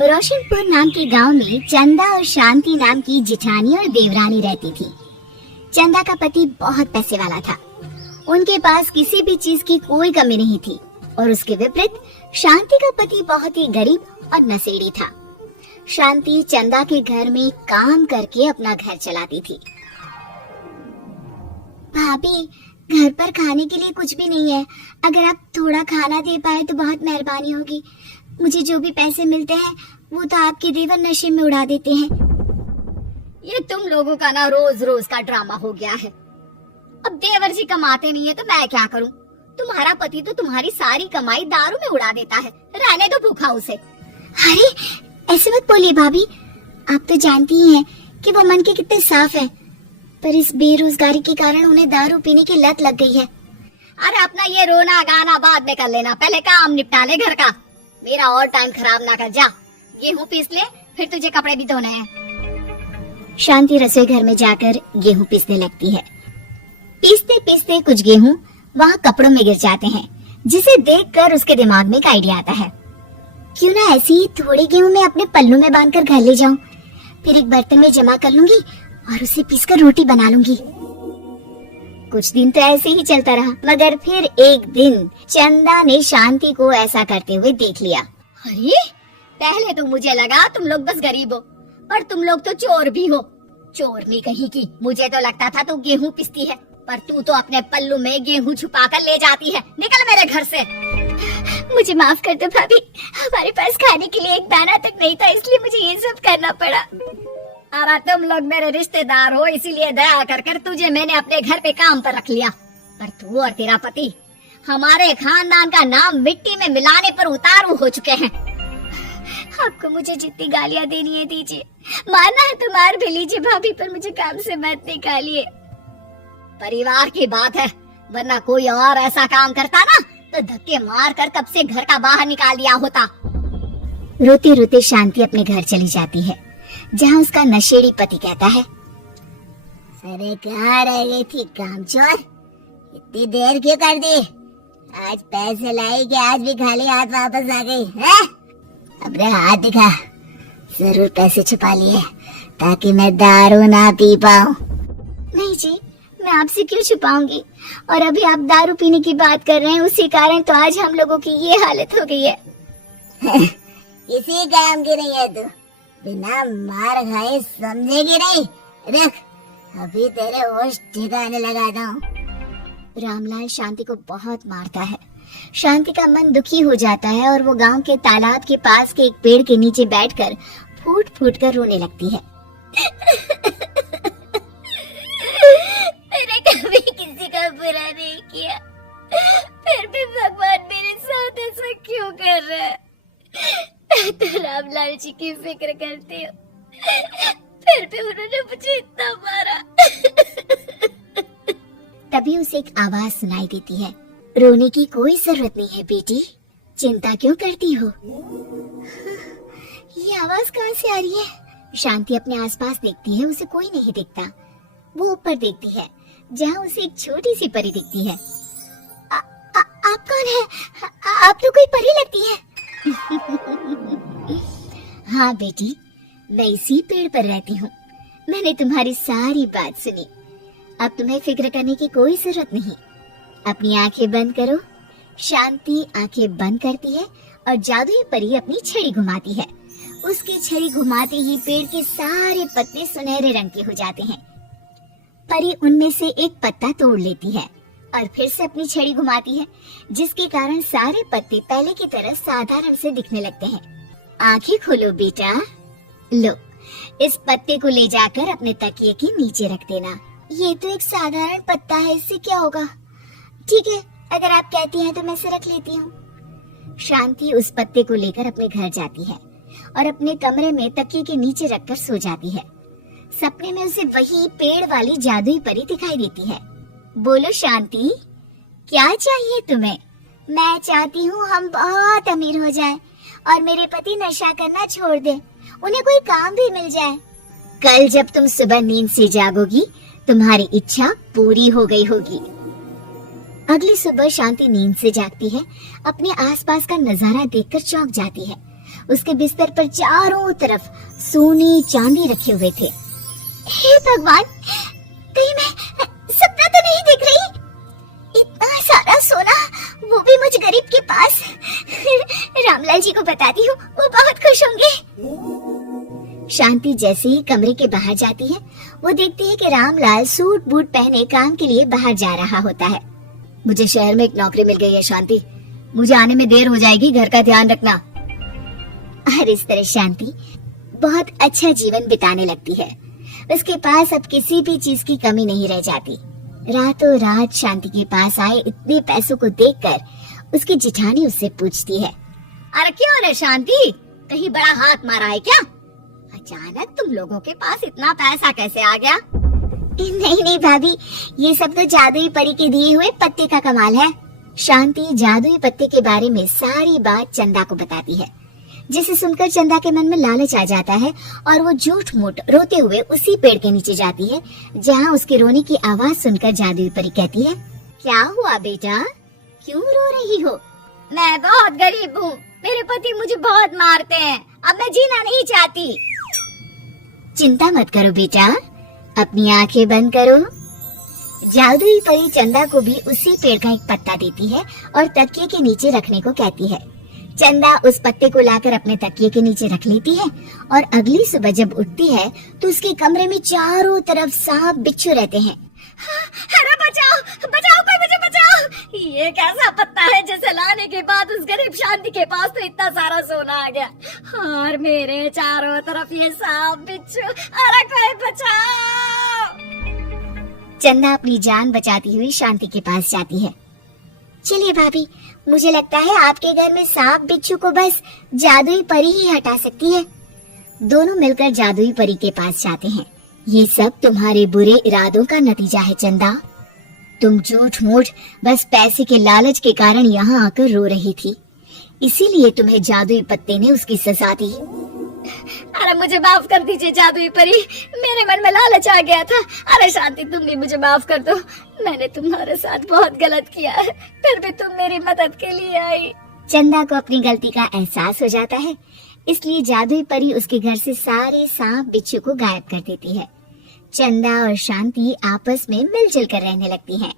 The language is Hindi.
रोशनपुर नाम के गांव में चंदा और शांति नाम की जिठानी और देवरानी रहती थी। चंदा का पति बहुत पैसे वाला था। उनके पास किसी भी चीज की कोई कमी नहीं थी और उसके विपरीत शांति का पति बहुत ही गरीब और नशेड़ी था। शांति चंदा के घर में काम करके अपना घर चलाती थी। भाभी, घर पर खाने के लिए कुछ भी नहीं है। अगर आप थोड़ा खाना दे पाए तो बहुत मेहरबानी होगी। मुझे जो भी पैसे मिलते हैं वो तो आपके देवर नशे में उड़ा देते हैं। ये तुम लोगों का ना रोज रोज का ड्रामा हो गया है। अब देवर जी कमाते नहीं है तो मैं क्या करूं? तुम्हारा पति तो तुम्हारी सारी कमाई दारू में उड़ा देता है। रहने दो भूखा उसे। अरे ऐसे मत बोलिए भाभी, आप तो जानती ही हैं कि वो मन के कितने साफ हैं, पर इस बेरोजगारी के कारण उन्हें दारू पीने की लत लग गई है। अरे अपना ये रोना गाना बाद में कर लेना, पहले काम निपटा ले घर का। मेरा और टाइम खराब ना कर। जा गेहूं पीस ले, फिर तुझे कपड़े भी धोने हैं। शांति रसोई घर में जाकर गेहूं पीसने लगती है। पीसते पीसते कुछ गेहूं वहाँ कपड़ों में गिर जाते हैं, जिसे देखकर उसके दिमाग में एक आइडिया आता है। क्यों ना ऐसे ही थोड़े गेहूं मैं अपने पल्लू में बांधकर घर ले जाऊं, फिर एक बर्तन में जमा कर लूंगी और उसे पीसकर रोटी बना लूंगी। कुछ दिन तो ऐसे ही चलता रहा, मगर फिर एक दिन चंदा ने शांति को ऐसा करते हुए देख लिया। अरे पहले तो मुझे लगा तुम लोग बस गरीब हो, पर तुम लोग तो चोर भी हो। चोरनी कहीं की। मुझे तो लगता था तू गेहूं पिसती है, पर तू तो अपने पल्लू में गेहूं छुपा कर ले जाती है। निकल मेरे घर से। मुझे माफ कर दो भाभी, हमारे पास खाने के लिए एक दाना तक नहीं था, इसलिए मुझे ये सब करना पड़ा। अरे तुम लोग मेरे रिश्तेदार हो, इसीलिए दया कर तुझे मैंने अपने घर पे काम पर रख लिया। पर तू और तेरा पति हमारे खानदान का नाम मिट्टी में मिलाने पर उतारू हो चुके हैं। आपको मुझे जितनी गालियाँ देनी है दीजिए, मारना है तो मार भी लीजिए भाभी, पर मुझे काम से मत निकालिए। परिवार की बात है, वरना कोई और ऐसा काम करता ना तो धक्के मार कर कब से घर का बाहर निकाल दिया होता। रोते रोते शांति अपने घर चली जाती है, जहाँ उसका नशेड़ी पति कहता है, अरे कहाँ रह गई थी कामचोर? इतनी देर क्यों कर दी? आज पैसे लाई कि आज भी खाली हाथ वापस आ गई है? अपने हाथ दिखा। जरूर पैसे छुपा लिए ताकि मैं दारू ना पी पाऊँ। नहीं जी, मैं आपसे क्यों छुपाऊंगी? और अभी आप दारू पीने की बात कर रहे हैं, उसी कारण तो आज हम लोगों की ये हालत हो गई है। किसी काम की नहीं है तू, बिना मार खाए समझेगी नहीं। रख, अभी तेरे होश ठिकाने लगाता हूँ। रामलाल शांति को बहुत मारता है। शांति का मन दुखी हो जाता है और वो गांव के तालाब के पास के एक पेड़ के नीचे बैठकर फूट फूट कर रोने लगती है। मैंने कभी किसी का बुरा नहीं किया, फिर भी भगवान मेरे साथ ऐसा क्यों कर रहा है? मैं तो रामलाल जी की फिक्र करती हूँ, फिर भी उन्होंने मुझे इतना मारा। तभी उसे एक आवाज सुनाई देती है, रोने की कोई जरूरत नहीं है बेटी, चिंता क्यों करती हो? ये आवाज कहाँ से आ रही है? शांति अपने आसपास देखती है, उसे कोई नहीं दिखता। वो ऊपर देखती है, जहाँ उसे एक छोटी सी परी दिखती है। आप कौन है? आप तो कोई परी लगती है। हाँ बेटी, मैं इसी पेड़ पर रहती हूँ। मैंने तुम्हारी सारी बात सुनी। अब तुम्हें फिक्र करने की कोई जरूरत नहीं। अपनी आंखें बंद करो। शांति आंखें बंद करती है और जादुई परी अपनी छड़ी घुमाती है। उसकी छड़ी घुमाते ही पेड़ के सारे पत्ते सुनहरे रंग के हो जाते हैं। परी उनमें से एक पत्ता तोड़ लेती है और फिर से अपनी छड़ी घुमाती है, जिसके कारण सारे पत्ते पहले की तरह साधारण से दिखने लगते हैं। आंखें खोलो बेटा। लो, इस पत्ते को ले जाकर अपने तकिए के नीचे रख देना। ये तो एक साधारण पत्ता है, इससे क्या होगा? ठीक है, अगर आप कहती हैं तो मैं इसे रख लेती हूँ। शांति उस पत्ते को लेकर अपने घर जाती है और अपने कमरे में तकिए के नीचे रखकर सो जाती है। सपने में उसे वही पेड़ वाली जादुई परी दिखाई देती है। बोलो शांति, क्या चाहिए तुम्हें? मैं चाहती हूँ हम बहुत अमीर हो जाएं और मेरे पति नशा करना छोड़ दें, उन्हें कोई काम भी मिल जाए। कल जब तुम सुबह नींद से जागोगी, तुम्हारी इच्छा पूरी हो गई होगी। अगली सुबह शांति नींद से जागती है। अपने आसपास का नजारा देखकर चौंक जाती है। उसके बिस्तर पर चारों तरफ सोने चांदी रखे हुए थे। हे भगवान, कहीं मैं सपना तो नहीं देख रही? इतना सारा सोना, वो भी मुझ गरीब के पास। रामलाल जी को बताती हूँ, वो बहुत खुश होंगे। शांति जैसे ही कमरे के बाहर जाती है, वो देखती है कि रामलाल सूट बूट पहने काम के लिए बाहर जा रहा होता है। मुझे शहर में एक नौकरी मिल गई है शांति, मुझे आने में देर हो जाएगी, घर का ध्यान रखना। और इस तरह शांति बहुत अच्छा जीवन बिताने लगती है। उसके पास अब किसी भी चीज की कमी नहीं रह जाती। रातों रात शांति के पास आए इतने पैसों को देखकर उसकी जिठानी उससे पूछती है, अरे क्यों रे शांति, कहीं बड़ा हाथ मारा है क्या? अचानक तुम लोगों के पास इतना पैसा कैसे आ गया? नहीं नहीं भाभी, ये सब तो जादुई परी के दिए हुए पत्ते का कमाल है। शांति जादुई पत्ते के बारे में सारी बात चंदा को बताती है, जिसे सुनकर चंदा के मन में लालच आ जाता है और वो झूठ मूठ रोते हुए उसी पेड़ के नीचे जाती है जहाँ उसके रोने की आवाज सुनकर जादुई परी कहती है, क्या हुआ बेटा, क्यों रो रही हो? मैं बहुत गरीब हूँ, मेरे पति मुझे बहुत मारते हैं, अब मैं जीना नहीं चाहती। चिंता मत करो बेटा, अपनी आंखें बंद करो। जादुई परी चंदा को भी उसी पेड़ का एक पत्ता देती है और तकिए के नीचे रखने को कहती है। चंदा उस पत्ते को लाकर अपने तकिए के नीचे रख लेती है और अगली सुबह जब उठती है तो उसके कमरे में चारों तरफ सांप बिच्छू रहते हैं। अरे बचाओ बचाओ, कोई मुझे बचाओ, ये कैसा पत्ता है जिसे लाने के बाद उस गरीब शांति के पास तो इतना सारा सोना आ गया, और मेरे चारों तरफ ये सांप बिच्छू, अरे कोई बचाओ। चंदा अपनी जान बचाती हुई शांति के पास जाती है। चलिए भाभी, मुझे लगता है आपके घर में सांप बिच्छू को बस जादुई परी ही हटा सकती है। दोनों मिलकर जादुई परी के पास जाते हैं। ये सब तुम्हारे बुरे इरादों का नतीजा है चंदा। तुम झूठ मूठ बस पैसे के लालच के कारण यहाँ आकर रो रही थी, इसीलिए तुम्हें जादुई पत्ते ने उसकी सजा दी। अरे मुझे माफ कर दीजिए जादुई परी, मेरे मन में लालच आ गया था। अरे शांति, तुम भी मुझे माफ कर दो, मैंने तुम्हारे साथ बहुत गलत किया है, फिर भी तुम मेरी मदद के लिए आई। चंदा को अपनी गलती का एहसास हो जाता है, इसलिए जादुई परी उसके घर से सारे सांप बिच्छू को गायब कर देती है। चंदा और शांति आपस में मिलजुल कर रहने लगती हैं।